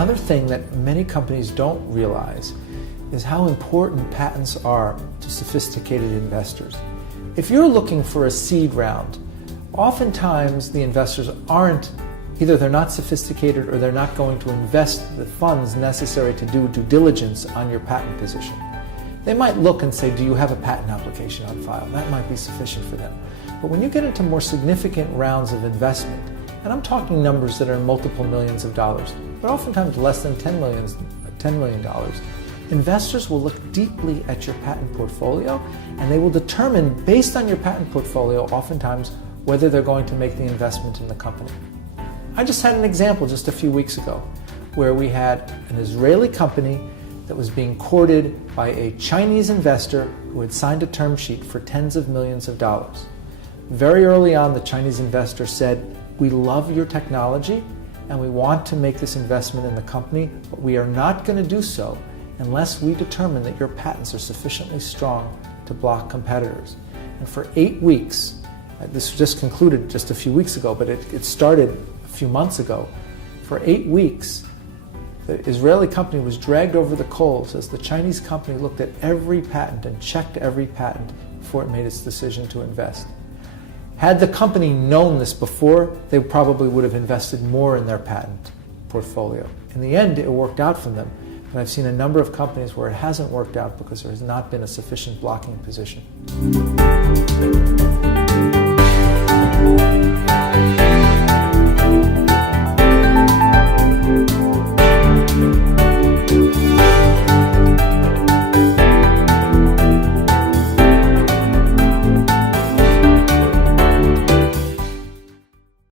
Another thing that many companies don't realize is how important patents are to sophisticated investors. If you're looking for a seed round, oftentimes the investors aren't, either they're not sophisticated or they're not going to invest the funds necessary to do due diligence on your patent position. They might look and say, do you have a patent application on file? That might be sufficient for them. But when you get into more significant rounds of investment, and I'm talking numbers that are multiple millions of dollars, but oftentimes less than $10 million, investors will look deeply at your patent portfolio, and they will determine, based on your patent portfolio, oftentimes whether they're going to make the investment in the company. I just had an example just a few weeks ago where we had an Israeli company that was being courted by a Chinese investor who had signed a term sheet for tens of millions of dollars. Very early on, the Chinese investor said, we love your technology and we want to make this investment in the company, but we are not going to do so unless we determine that your patents are sufficiently strong to block competitors. And for 8 weeks, this just concluded just a few weeks ago, but it started a few months ago. For 8 weeks, the Israeli company was dragged over the coals as the Chinese company looked at every patent and checked every patent before it made its decision to invest. Had the company known this before, they probably would have invested more in their patent portfolio. In the end, it worked out for them. But I've seen a number of companies where it hasn't worked out because there has not been a sufficient blocking position.